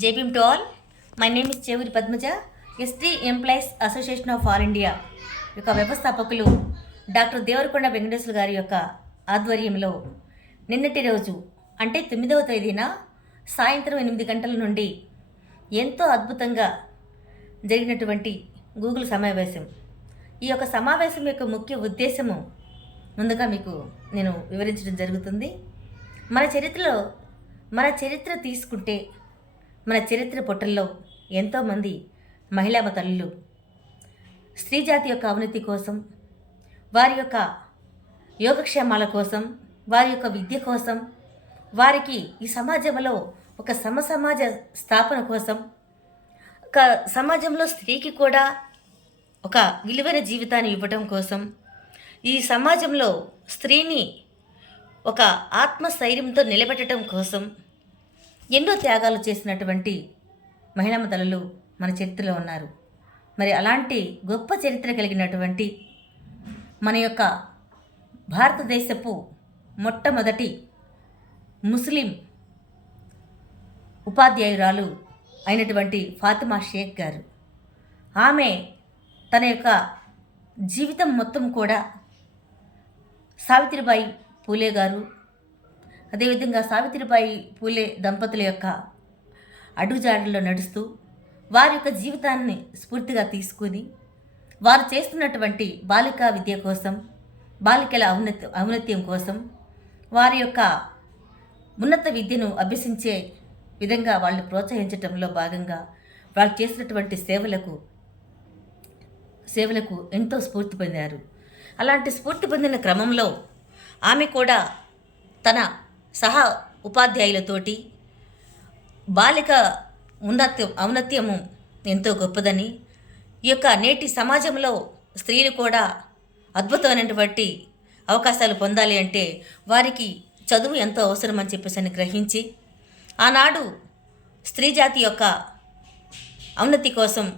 JPM to all. My name is Chevuri Padmaja, ST Employees association of all India యొక్క వ్యవస్థాపకులు doctor Devarakonda Venkateswara గారి యొక్క ఆధ్వర్యంలో నిన్నటి రోజు అంటే 9వ తేదీన సాయంత్రం 8 గంటల నుండి ఎంతో అద్భుతంగా జరిగినటువంటి గూగుల్ సమావేశం. ఈ యొక్క సమావేశం యొక్క ముఖ్య ఉద్దేశము ముందుగా మీకు నేను వివరించడం జరుగుతుంది. మన చరిత్ర తీసుకుంటే మన చరిత్ర పుటల్లో ఎంతోమంది మహిళా తల్లులు స్త్రీ జాతి యొక్క అవినీతి కోసం, వారి యొక్క యోగక్షేమాల కోసం, వారి యొక్క విద్య కోసం, వారికి ఈ సమాజంలో ఒక సమాజ స్థాపన కోసం, ఒక సమాజంలో స్త్రీకి కూడా ఒక విలువైన జీవితాన్ని ఇవ్వటం కోసం, ఈ సమాజంలో స్త్రీని ఒక ఆత్మస్థైర్యంతో నిలబెట్టడం కోసం ఎన్నో త్యాగాలు చేసినటువంటి మహిళా తల్లులు మన చరిత్రలో ఉన్నారు. మరి అలాంటి గొప్ప చరిత్ర కలిగినటువంటి మన యొక్క భారతదేశపు మొట్టమొదటి ముస్లిం ఉపాధ్యాయురాలు అయినటువంటి ఫాతిమా షేక్ గారు, ఆమె తన యొక్క జీవితం మొత్తం కూడా సావిత్రిబాయి పూలే గారు, అదేవిధంగా సావిత్రిబాయి పూలే దంపతుల యొక్క అడుగుజాడల్లో నడుస్తూ వారి యొక్క జీవితాన్ని స్ఫూర్తిగా తీసుకుని వారు చేస్తున్నటువంటి బాలికా విద్య కోసం, బాలికల ఔన్నత్యం కోసం, వారి యొక్క ఉన్నత విద్యను అభ్యసించే విధంగా వాళ్ళు ప్రోత్సహించడంలో భాగంగా వాళ్ళు చేసినటువంటి సేవలకు ఎంతో స్ఫూర్తి పొందారు. అలాంటి స్ఫూర్తి పొందిన క్రమంలో ఆమె కూడా తన సహా ఉపాధ్యాయులతోటి బాలిక ఔన్నత్యము ఎంతో గొప్పదని, ఈ యొక్క నేటి సమాజంలో స్త్రీలు కూడా అద్భుతమైనటువంటి అవకాశాలు పొందాలి అంటే వారికి చదువు ఎంతో అవసరం అని చెప్పేసి గ్రహించి ఆనాడు స్త్రీ జాతి యొక్క ఔన్నతి కోసం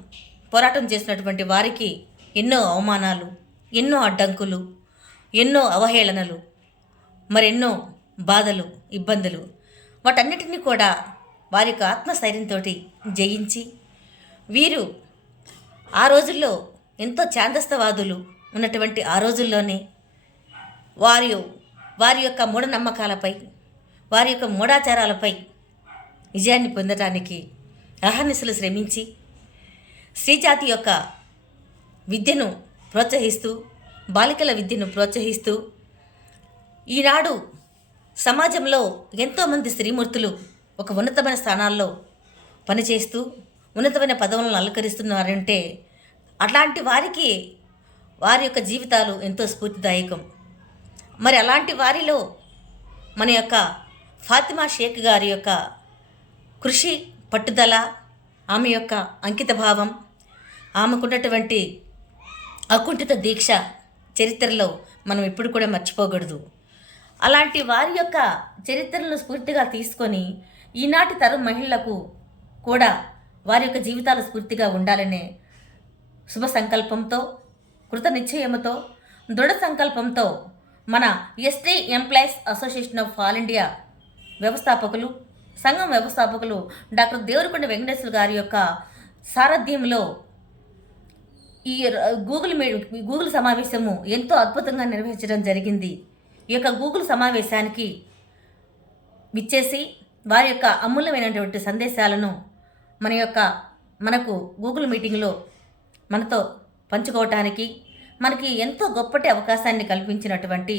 పోరాటం చేసినటువంటి వారికి ఎన్నో అవమానాలు, ఎన్నో అడ్డంకులు, ఎన్నో అవహేళనలు, మరెన్నో బాధలు, ఇబ్బందులు, వాటన్నిటినీ కూడా వారి యొక్క ఆత్మస్థైర్యంతో జయించి వీరు ఆ రోజుల్లో ఎంతో ఛాందస్తవాదులు ఉన్నటువంటి ఆ రోజుల్లోనే వారి యొక్క మూఢనమ్మకాలపై, వారి యొక్క మూఢాచారాలపై విజయాన్ని పొందడానికి అహర్నిశలు శ్రమించి స్త్రీజాతి యొక్క విద్యను ప్రోత్సహిస్తూ, బాలికల విద్యను ప్రోత్సహిస్తూ ఈనాడు సమాజంలో ఎంతోమంది స్త్రీమూర్తులు ఒక ఉన్నతమైన స్థానాల్లో పనిచేస్తూ ఉన్నతమైన పదవులను అలంకరిస్తున్నారంటే అట్లాంటి వారికి వారి యొక్క జీవితాలు ఎంతో స్ఫూర్తిదాయకం. మరి అలాంటి వారిలో మన యొక్క ఫాతిమా షేక్ గారి యొక్క కృషి, పట్టుదల, ఆమె యొక్క అంకితభావం, ఆమెకున్నటువంటి అకుంఠిత దీక్ష చరిత్రలో మనం ఎప్పుడు కూడా మర్చిపోకూడదు. అలాంటి వారి యొక్క చరిత్రలను స్ఫూర్తిగా తీసుకొని ఈనాటి తరం మహిళలకు కూడా వారి యొక్క జీవితాలు స్ఫూర్తిగా ఉండాలనే శుభ సంకల్పంతో, కృత నిశ్చయముతో, దృఢ సంకల్పంతో మన ST employees association of all India సంఘం వ్యవస్థాపకులు డాక్టర్ దేవరకొండ వెంకటేశ్వర గారి యొక్క సారథ్యంలో ఈ గూగుల్ సమావేశము ఎంతో అద్భుతంగా నిర్వహించడం జరిగింది. ఈ యొక్క గూగుల్ సమావేశానికి విచ్చేసి వారి యొక్క అమూల్యమైనటువంటి సందేశాలను మనకు గూగుల్ మీటింగ్లో మనతో పంచుకోవటానికి మనకి ఎంతో గొప్పటి అవకాశాన్ని కల్పించినటువంటి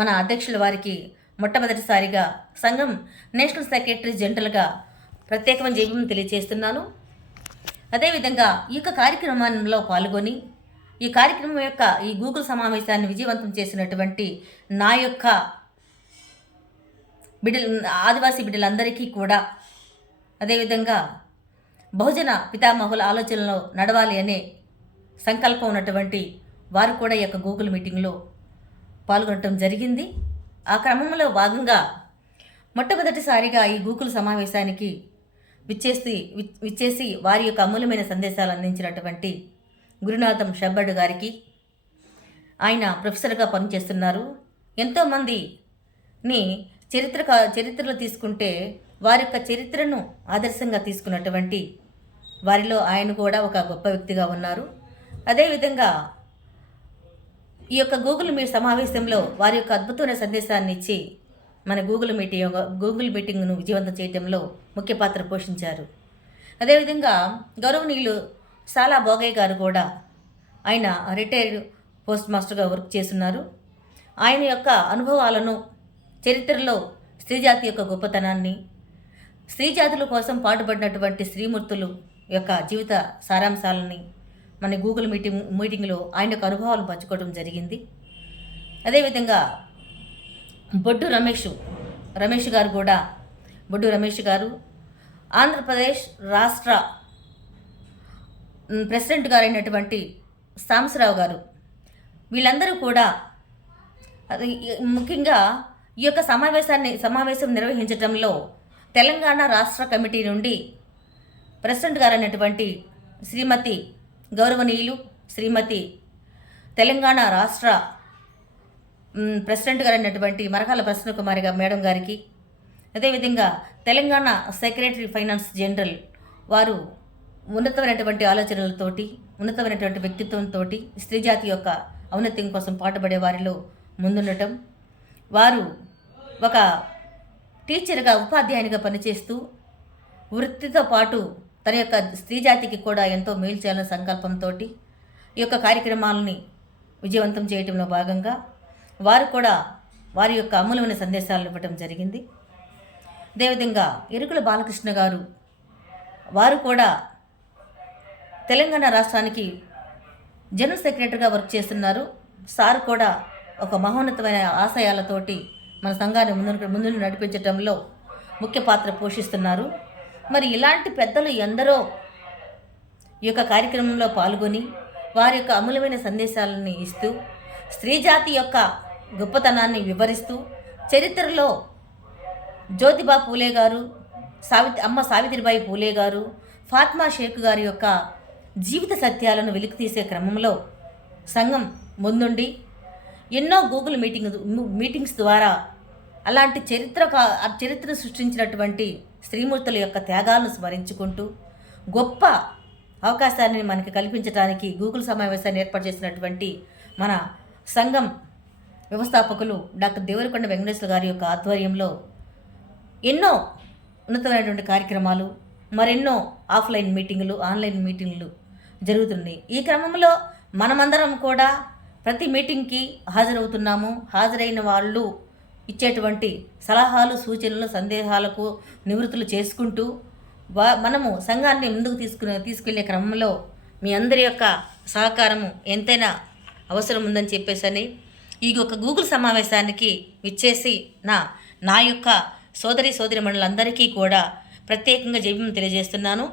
మన అధ్యక్షుల వారికి మొట్టమొదటిసారిగా సంఘం నేషనల్ సెక్రటరీ జనరల్గా ప్రత్యేకమైన జైవం తెలియజేస్తున్నాను. అదేవిధంగా ఈ యొక్క కార్యక్రమంలో పాల్గొని ఈ గూగుల్ సమావేశాన్ని విజయవంతం చేసినటువంటి నా యొక్క ఆదివాసీ బిడ్డలందరికీ కూడా, అదేవిధంగా బహుజన పితామహుల ఆలోచనలో నడవాలి అనే సంకల్పం ఉన్నటువంటి వారు కూడా ఈ యొక్క గూగుల్ మీటింగ్లో పాల్గొనడం జరిగింది. ఆ క్రమంలో భాగంగా మొట్టమొదటిసారిగా ఈ గూగుల్ సమావేశానికి విచ్చేసి వారి యొక్క అమూల్యమైన సందేశాలు అందించినటువంటి గురునాథం షబ్బడ్ గారికి, ఆయన ప్రొఫెసర్గా పనిచేస్తున్నారు. ఎంతోమందిని చరిత్రలో తీసుకుంటే వారి యొక్క చరిత్రను ఆదర్శంగా తీసుకున్నటువంటి వారిలో ఆయన కూడా ఒక గొప్ప వ్యక్తిగా ఉన్నారు. అదేవిధంగా ఈ యొక్క గూగుల్ మీట్ సమావేశంలో వారి యొక్క అద్భుతమైన సందేశాన్ని ఇచ్చి మన గూగుల్ మీటింగ్ను విజయవంతం చేయడంలో ముఖ్య పాత్ర పోషించారు. అదేవిధంగా గౌరవనీయులు సాలా భోగయ్య గారు కూడా ఆయన రిటైర్డ్ పోస్ట్ మాస్టర్గా వర్క్ చేస్తున్నారు. ఆయన యొక్క అనుభవాలను, చరిత్రలో స్త్రీజాతి యొక్క గొప్పతనాన్ని, స్త్రీజాతుల కోసం పాటుపడినటువంటి స్త్రీమూర్తులు యొక్క జీవిత సారాంశాలని మన గూగుల్ మీటింగ్లో ఆయన యొక్క అనుభవాలను పంచుకోవడం జరిగింది. అదేవిధంగా బొడ్డు రమేష్ గారు కూడా ఆంధ్రప్రదేశ్ రాష్ట్ర ప్రెసిడెంట్ గారు అయినటువంటి సాంబశివరావు గారు, వీళ్ళందరూ కూడా ముఖ్యంగా ఈ యొక్క సమావేశం నిర్వహించడంలో తెలంగాణ రాష్ట్ర కమిటీ నుండి ప్రెసిడెంట్ గారు అయినటువంటి శ్రీమతి తెలంగాణ రాష్ట్ర ప్రెసిడెంట్ గారు అయినటువంటి మరకాల ప్రసన్నకుమారి మేడం గారికి, అదేవిధంగా తెలంగాణ సెక్రటరీ ఫైనాన్స్ జనరల్ వారు ఉన్నతమైనటువంటి ఆలోచనలతోటి, ఉన్నతమైనటువంటి వ్యక్తిత్వంతో స్త్రీజాతి యొక్క ఔన్నత్యం కోసం పాటుపడే వారిలో ముందుండటం, వారు ఒక టీచర్గా, ఉపాధ్యాయునిగా పనిచేస్తూ వృత్తితో పాటు తన యొక్క స్త్రీజాతికి కూడా ఎంతో మేలు చేయాలనే సంకల్పంతో ఈ యొక్క కార్యక్రమాలని విజయవంతం చేయడంలో భాగంగా వారు కూడా వారి యొక్క అమూల్యమైన సందేశాలను ఇవ్వటం జరిగింది. అదేవిధంగా ఎరుకుల బాలకృష్ణ గారు, వారు కూడా తెలంగాణ రాష్ట్రానికి జనరల్ సెక్రటరీగా వర్క్ చేస్తున్నారు. సార్ కూడా ఒక మహోన్నతమైన ఆశయాలతోటి మన సంఘాన్ని ముందు నడిపించడంలో ముఖ్య పాత్ర పోషిస్తున్నారు. మరి ఇలాంటి పెద్దలు ఎందరో ఈ యొక్క కార్యక్రమంలో పాల్గొని వారి యొక్క అమూల్యమైన సందేశాలను ఇస్తూ, స్త్రీజాతి యొక్క గొప్పతనాన్ని వివరిస్తూ, చరిత్రలో జ్యోతిబా పూలే గారు, అమ్మ సావిత్రిబాయి పూలే గారు, ఫాత్మా షేక్ గారి యొక్క జీవిత సత్యాలను వెలికితీసే క్రమంలో సంఘం ముందుండి ఎన్నో గూగుల్ మీటింగ్స్ ద్వారా అలాంటి చరిత్ర సృష్టించినటువంటి స్త్రీమూర్తుల యొక్క త్యాగాలను స్మరించుకుంటూ గొప్ప అవకాశాన్ని మనకి కల్పించడానికి గూగుల్ సమావేశాన్ని ఏర్పాటు చేసినటువంటి మన సంఘం వ్యవస్థాపకులు డాక్టర్ దేవరకొండ వెంకటేశ్వర గారి యొక్క ఆధ్వర్యంలో ఎన్నో ఉన్నతమైనటువంటి కార్యక్రమాలు, మరెన్నో ఆఫ్లైన్ మీటింగులు, ఆన్లైన్ మీటింగులు జరుగుతున్నాయి. ఈ క్రమంలో మనమందరం కూడా ప్రతి మీటింగ్కి హాజరవుతున్నాము. హాజరైన వాళ్ళు ఇచ్చేటువంటి సలహాలు, సూచనలు, సందేహాలకు నివృత్తులు చేసుకుంటూ మనము సంఘాన్ని ముందుకు తీసుకెళ్లే క్రమంలో మీ అందరి యొక్క సహకారము ఎంతైనా అవసరం ఉందని చెప్పేసని ఈ యొక్క గూగుల్ సమావేశానికి విచ్చేసి నా యొక్క సోదరిమణులందరికీ కూడా ప్రత్యేకంగా జైవం తెలియజేస్తున్నాను.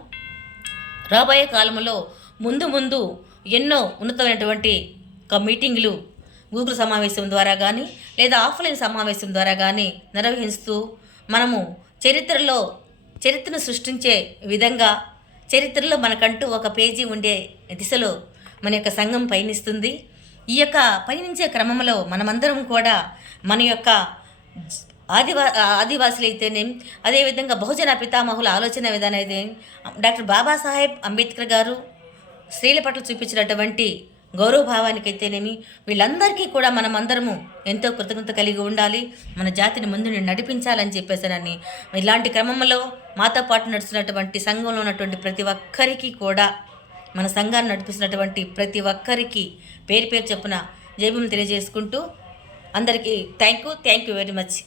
రాబోయే కాలంలో ముందు ఎన్నో ఉన్నతమైనటువంటి మీటింగులు గూగుల్ సమావేశం ద్వారా కానీ లేదా ఆఫ్లైన్ సమావేశం ద్వారా కానీ నిర్వహిస్తూ మనము చరిత్రను సృష్టించే విధంగా, చరిత్రలో మనకంటూ ఒక పేజీ ఉండే దిశలో మన యొక్క సంఘం పయనిస్తుంది. ఈ యొక్క పయనించే క్రమంలో మనమందరం కూడా మన యొక్క ఆదివాసులైతేనే, అదేవిధంగా బహుజన పితామహుల ఆలోచన విధానం అయితే డాక్టర్ బాబాసాహెబ్ అంబేద్కర్ గారు స్త్రీల పట్ల చూపించినటువంటి గౌరవభావానికైతేనేమి, వీళ్ళందరికీ కూడా మనమందరము ఎంతో కృతజ్ఞత కలిగి ఉండాలి. మన జాతిని ముందు నడిపించాలని చెప్పేసానని ఇలాంటి క్రమంలో మాతో పాటు నడుస్తున్నటువంటి సంఘంలో ఉన్నటువంటి ప్రతి ఒక్కరికి కూడా, మన సంఘాన్ని నడిపిస్తున్నటువంటి ప్రతి ఒక్కరికి పేరు చొప్పున జైవం తెలియజేసుకుంటూ అందరికీ థ్యాంక్ యూ వెరీ మచ్.